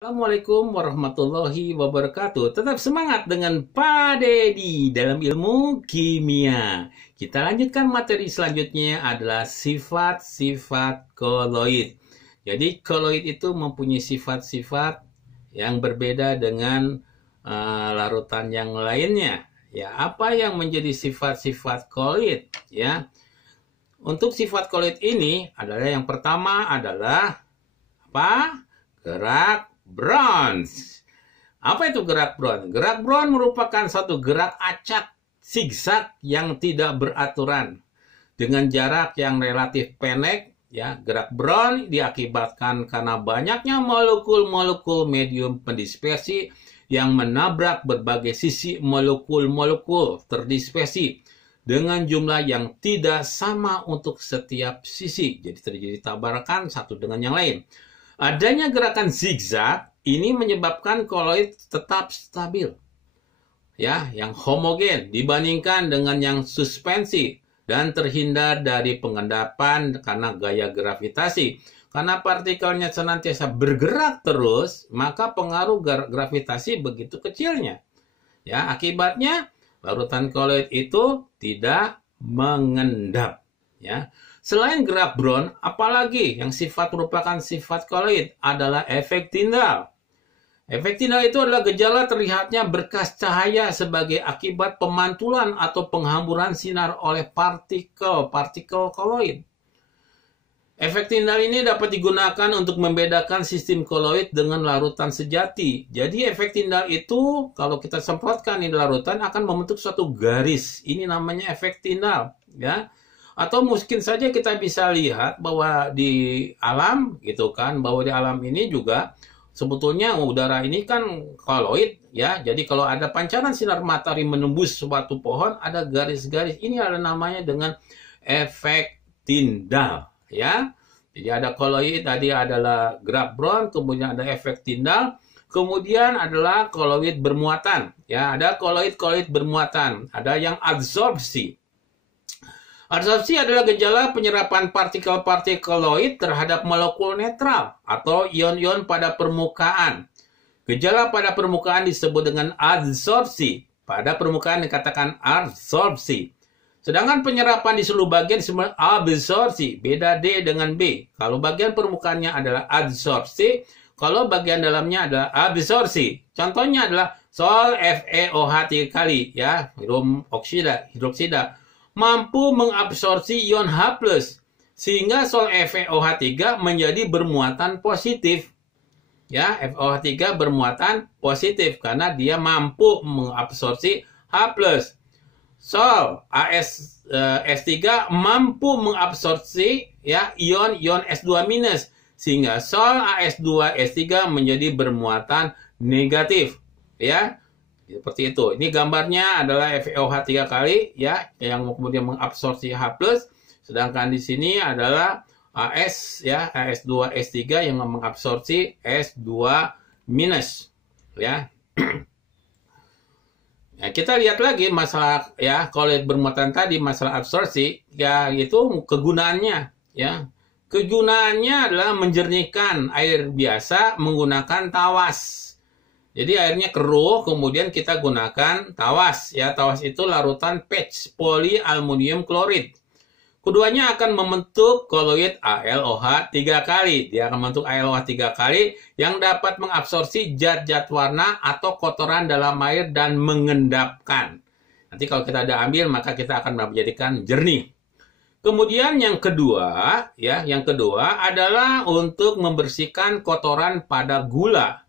Assalamualaikum warahmatullahi wabarakatuh. Tetap semangat dengan Pak Dedi dalam ilmu kimia. Kita lanjutkan materi selanjutnya adalah sifat-sifat koloid. Jadi koloid itu mempunyai sifat-sifat yang berbeda dengan larutan yang lainnya. Ya, apa yang menjadi sifat-sifat koloid? Ya, untuk sifat koloid ini adalah yang pertama adalah apa? Gerak Browns. Apa itu gerak Brown? Gerak Brown merupakan satu gerak acak zigzag yang tidak beraturan dengan jarak yang relatif pendek. Ya, gerak Brown diakibatkan karena banyaknya molekul-molekul medium pendispersi yang menabrak berbagai sisi molekul-molekul terdispersi dengan jumlah yang tidak sama untuk setiap sisi. Jadi terjadi tabrakan satu dengan yang lain. Adanya gerakan zigzag ini menyebabkan koloid tetap stabil, ya, yang homogen dibandingkan dengan yang suspensi dan terhindar dari pengendapan karena gaya gravitasi. Karena partikelnya senantiasa bergerak terus, maka pengaruh gravitasi begitu kecilnya. Ya, akibatnya larutan koloid itu tidak mengendap, ya. Selain gerak Brown, apalagi yang merupakan sifat koloid adalah efek Tyndall. Efek Tyndall itu adalah gejala terlihatnya berkas cahaya sebagai akibat pemantulan atau penghamburan sinar oleh partikel koloid. Efek Tyndall ini dapat digunakan untuk membedakan sistem koloid dengan larutan sejati. Jadi efek Tyndall itu kalau kita semprotkan di larutan akan membentuk suatu garis. Ini namanya efek Tyndall, ya. Atau mungkin saja kita bisa lihat bahwa di alam gitu kan, bahwa di alam ini juga sebetulnya udara ini kan koloid, ya. Jadi kalau ada pancaran sinar matahari menembus suatu pohon, ada garis-garis. Ini ada namanya dengan efek Tyndall, ya. Jadi ada koloid, tadi adalah gerak Brown, kemudian ada efek Tyndall, kemudian adalah koloid bermuatan, ya. Ada koloid bermuatan, ada yang adsorpsi. Adsorpsi adalah gejala penyerapan partikel-partikel koloid terhadap molekul netral atau ion-ion pada permukaan. Gejala pada permukaan disebut dengan adsorpsi. Pada permukaan dikatakan adsorpsi. Sedangkan penyerapan di seluruh bagian disebut absorpsi. Beda D dengan B. Kalau bagian permukaannya adalah adsorpsi, kalau bagian dalamnya adalah absorpsi. Contohnya adalah Sol FeOH 3 kali, ya, hidroksida mampu mengabsorpsi ion H+, sehingga Sol FeOH 3 menjadi bermuatan positif. Ya, FeOH 3 bermuatan positif karena dia mampu mengabsorpsi H+. Sol S3 mampu mengabsorpsi, ya, ion S2-, sehingga Sol AS2S3 menjadi bermuatan negatif, ya. Seperti itu. Ini gambarnya adalah FeOH 3 kali, ya, yang kemudian mengabsorpsi H+, sedangkan di sini adalah AS, ya, AS2S3 yang mengabsorpsi S2-, ya. Ya, kita lihat lagi masalah, ya, koloid bermuatan tadi, masalah absorpsi, ya, itu kegunaannya, ya. Kegunaannya adalah menjernihkan air biasa menggunakan tawas. Jadi airnya keruh, kemudian kita gunakan tawas, ya. Tawas itu larutan patch polyaluminium klorid. Keduanya akan membentuk koloid AlOH 3 kali. Dia akan membentuk AlOH 3 kali yang dapat mengabsorpsi zat-zat warna atau kotoran dalam air dan mengendapkan. Nanti kalau kita ada ambil, maka kita akan menjadikan jernih. Kemudian yang kedua, ya, yang kedua adalah untuk membersihkan kotoran pada gula.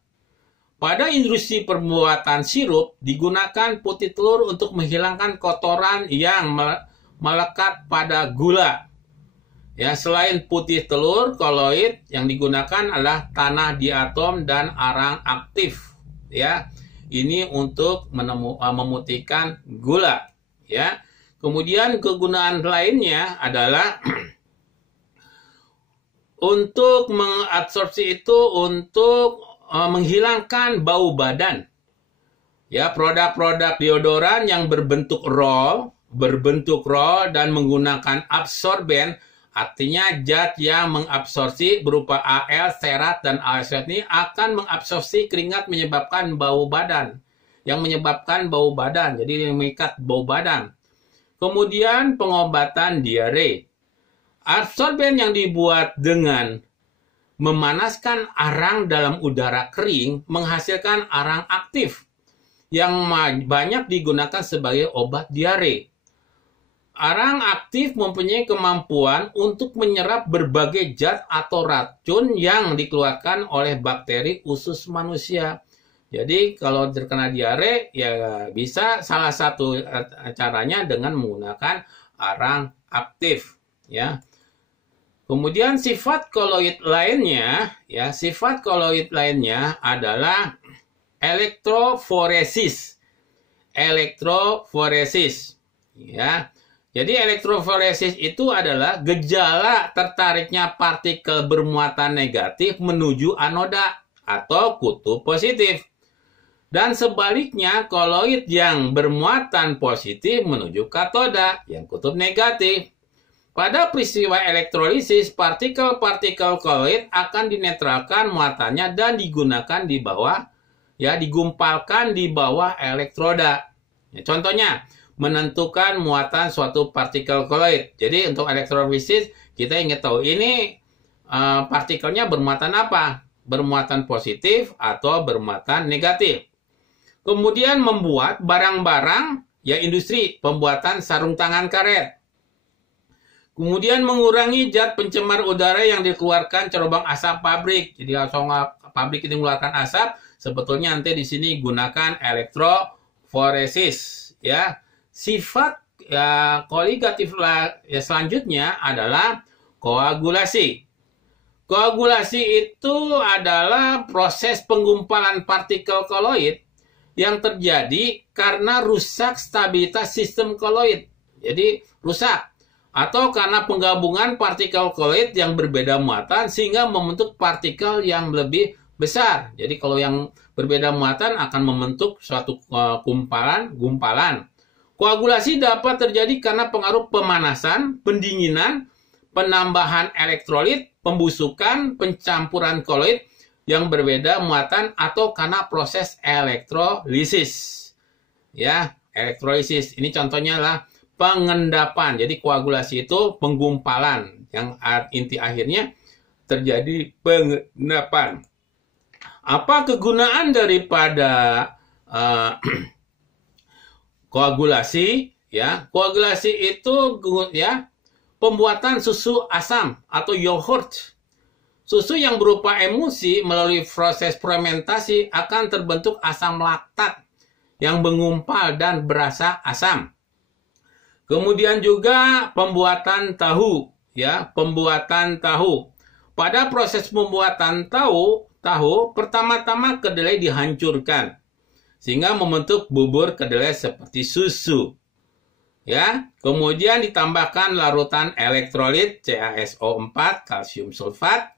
Pada industri pembuatan sirup, digunakan putih telur untuk menghilangkan kotoran yang melekat pada gula. Ya, selain putih telur, koloid yang digunakan adalah tanah diatom dan arang aktif. Ya, ini untuk memutihkan gula. Ya, kemudian kegunaan lainnya adalah untuk mengabsorpsi itu untuk menghilangkan bau badan. Ya, produk-produk deodoran yang berbentuk roll dan menggunakan absorben Artinya zat yang mengabsorpsi berupa Al, serat, dan aldehyat ini akan mengabsorpsi keringat menyebabkan bau badan. Yang menyebabkan bau badan, jadi mengikat bau badan. Kemudian pengobatan diare. Absorben yang dibuat dengan memanaskan arang dalam udara kering menghasilkan arang aktif yang banyak digunakan sebagai obat diare. Arang aktif mempunyai kemampuan untuk menyerap berbagai zat atau racun yang dikeluarkan oleh bakteri usus manusia. Jadi kalau terkena diare ya bisa salah satu caranya dengan menggunakan arang aktif ya. Kemudian sifat koloid lainnya adalah elektroforesis. Elektroforesis ya. Jadi elektroforesis itu adalah gejala tertariknya partikel bermuatan negatif menuju anoda atau kutub positif. Dan sebaliknya koloid yang bermuatan positif menuju katoda yang kutub negatif. Pada peristiwa elektrolisis, partikel-partikel koloid akan dinetralkan muatannya dan digunakan di bawah, digumpalkan di bawah elektroda. Ya, contohnya, menentukan muatan suatu partikel koloid. Jadi untuk elektrolisis kita ingin tahu ini partikelnya bermuatan apa? Bermuatan positif atau bermuatan negatif. Kemudian membuat barang-barang industri pembuatan sarung tangan karet. Kemudian mengurangi zat pencemar udara yang dikeluarkan cerobong asap pabrik. Jadi kalau pabrik itu mengeluarkan asap, sebetulnya nanti di sini gunakan elektroforesis ya. Sifat koligatif selanjutnya adalah koagulasi. Koagulasi itu adalah proses penggumpalan partikel koloid yang terjadi karena rusak stabilitas sistem koloid. Jadi rusak. Atau karena penggabungan partikel koloid yang berbeda muatan sehingga membentuk partikel yang lebih besar. Jadi kalau yang berbeda muatan akan membentuk suatu gumpalan. Koagulasi dapat terjadi karena pengaruh pemanasan, pendinginan, penambahan elektrolit, pembusukan, pencampuran koloid yang berbeda muatan atau karena proses elektrolisis. Ya, elektrolisis. Ini contohnya adalah pengendapan. Jadi koagulasi itu penggumpalan yang inti akhirnya terjadi pengendapan. Apa kegunaan daripada koagulasi? Ya, koagulasi itu pembuatan susu asam atau yogurt. Susu yang berupa emulsi melalui proses fermentasi akan terbentuk asam laktat yang mengumpal dan berasa asam. Kemudian juga pembuatan tahu, pembuatan tahu. Pada proses pembuatan tahu pertama-tama kedelai dihancurkan sehingga membentuk bubur kedelai seperti susu. Ya, kemudian ditambahkan larutan elektrolit CaSO4 kalsium sulfat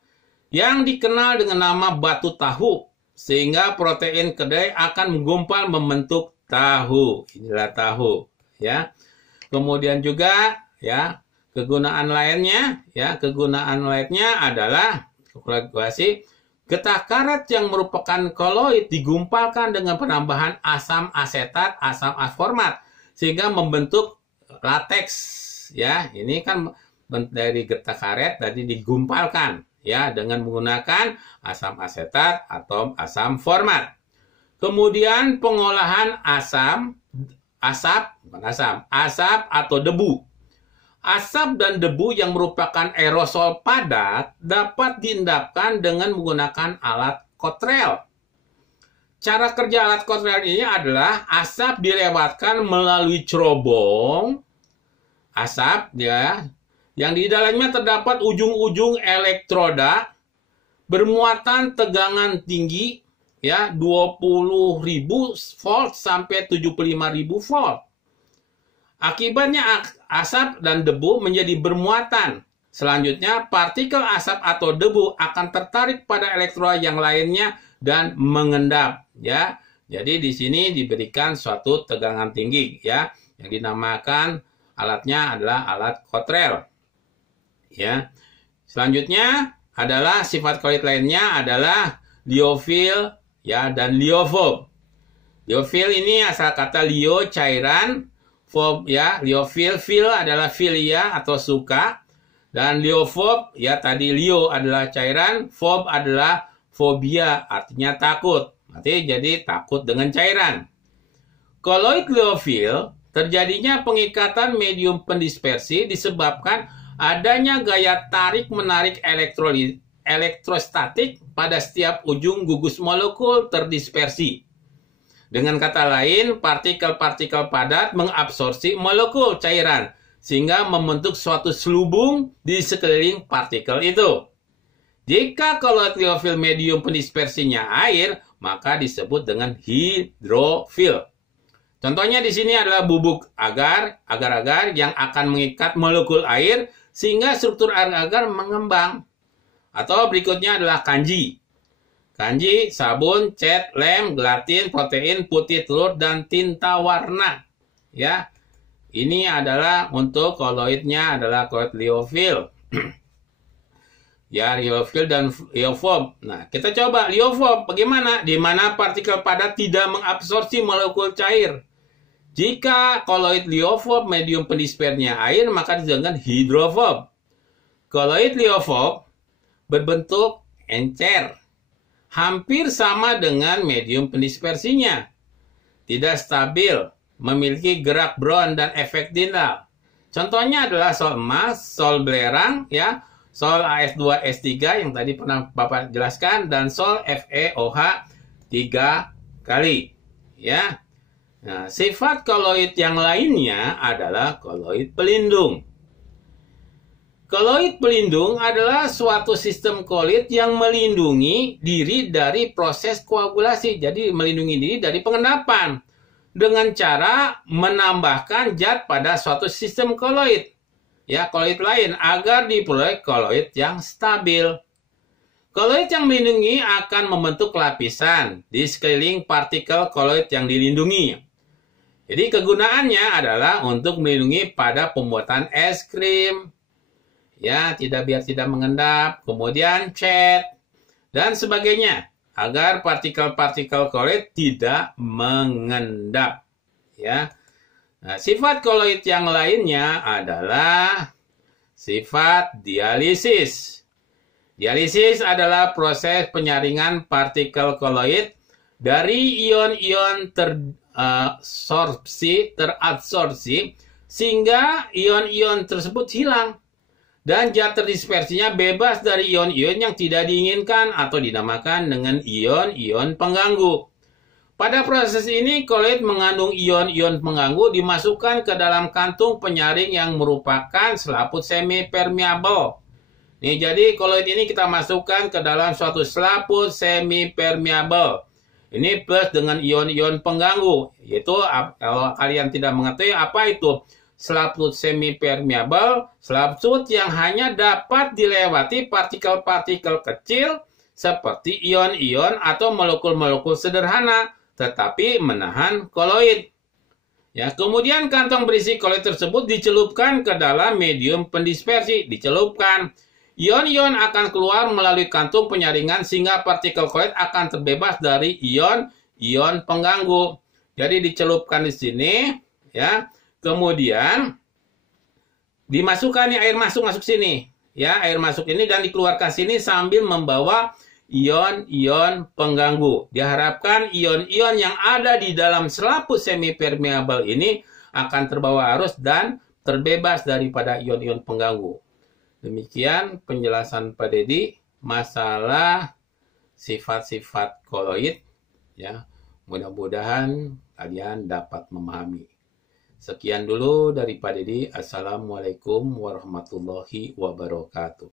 yang dikenal dengan nama batu tahu sehingga protein kedelai akan menggumpal membentuk tahu. Inilah tahu, ya. Kemudian juga kegunaan lainnya adalah koagulasi. Getah karet yang merupakan koloid digumpalkan dengan penambahan asam asetat, asam asformat sehingga membentuk lateks. Ya, ini kan dari getah karet tadi digumpalkan dengan menggunakan asam asetat atau asam format. Kemudian pengolahan asap atau debu. Asap dan debu yang merupakan aerosol padat dapat diendapkan dengan menggunakan alat kotrel. Cara kerja alat kotrel ini adalah asap dilewatkan melalui cerobong asap yang di dalamnya terdapat ujung-ujung elektroda bermuatan tegangan tinggi 20.000 volt sampai 75.000 volt. Akibatnya asap dan debu menjadi bermuatan. Selanjutnya, partikel asap atau debu akan tertarik pada elektroda yang lainnya dan mengendap. Ya, jadi di sini diberikan suatu tegangan tinggi, yang dinamakan alatnya adalah alat kotrel. Ya. Selanjutnya adalah sifat koloid lainnya adalah liofil ya dan liofob. Liofil ini asal kata lio cairan, fob ya, liofil, fil adalah filia atau suka, dan liofob ya tadi lio adalah cairan, fob adalah fobia artinya takut. Artinya jadi takut dengan cairan. Koloid liofil terjadinya pengikatan medium pendispersi disebabkan adanya gaya tarik-menarik elektrostatik pada setiap ujung gugus molekul terdispersi. Dengan kata lain, partikel-partikel padat mengabsorpsi molekul cairan sehingga membentuk suatu selubung di sekeliling partikel itu. Jika koloid liofil medium pendispersinya air, maka disebut dengan hidrofil. Contohnya di sini adalah bubuk agar-agar yang akan mengikat molekul air sehingga struktur agar-agar mengembang. Atau berikutnya adalah kanji. Kanji, sabun, cat, lem, gelatin, protein, putih telur, dan tinta warna. Ya, ini adalah untuk koloidnya adalah koloid liofil. Ya, liofil dan liofob. Nah, kita coba liofob bagaimana? Di mana partikel padat tidak mengabsorpsi molekul cair. Jika koloid liofob medium pendispersinya air, maka disebut hidrofob. Koloid liofob berbentuk encer, hampir sama dengan medium pendispersinya. Tidak stabil, memiliki gerak Brown dan efek Tyndall. Contohnya adalah sol emas, sol belerang, ya, sol AS2S3 yang tadi pernah Bapak jelaskan, dan sol FeOH 3 kali. Ya. Nah, sifat koloid yang lainnya adalah koloid pelindung. Koloid pelindung adalah suatu sistem koloid yang melindungi diri dari proses koagulasi. Jadi melindungi diri dari pengendapan dengan cara menambahkan zat pada suatu sistem koloid. Ya, koloid lain agar diperoleh koloid yang stabil. Koloid yang melindungi akan membentuk lapisan di sekeliling partikel koloid yang dilindungi. Jadi kegunaannya adalah untuk melindungi pada pembuatan es krim, ya, biar tidak mengendap, kemudian cat, dan sebagainya, agar partikel-partikel koloid tidak mengendap. Ya. Nah, sifat koloid yang lainnya adalah sifat dialisis. Dialisis adalah proses penyaringan partikel koloid dari ion-ion teradsorpsi sehingga ion-ion tersebut hilang dan zat terdispersinya bebas dari ion-ion yang tidak diinginkan atau dinamakan dengan ion-ion pengganggu. Pada proses ini koloid mengandung ion-ion pengganggu dimasukkan ke dalam kantung penyaring yang merupakan selaput semi permeable. Nih, jadi koloid ini kita masukkan ke dalam suatu selaput semi permeable. Ini plus dengan ion-ion pengganggu, yaitu kalau kalian tidak mengetahui apa itu selaput semi permeable, selaput yang hanya dapat dilewati partikel-partikel kecil seperti ion-ion atau molekul-molekul sederhana, tetapi menahan koloid. Ya, kemudian kantong berisi koloid tersebut dicelupkan ke dalam medium pendispersi, dicelupkan. Ion-ion akan keluar melalui kantung penyaringan sehingga partikel koloid akan terbebas dari ion-ion pengganggu. Jadi dicelupkan di sini, ya. Kemudian dimasukkan nih air masuk sini, ya, air masuk ini dan dikeluarkan sini sambil membawa ion-ion pengganggu. Diharapkan ion-ion yang ada di dalam selaput semi permeable ini akan terbawa arus dan terbebas daripada ion-ion pengganggu. Demikian penjelasan Pak Dedi masalah sifat-sifat koloid, ya. Mudah-mudahan kalian dapat memahami. Sekian dulu dari Pak Dedi. Assalamualaikum warahmatullahi wabarakatuh.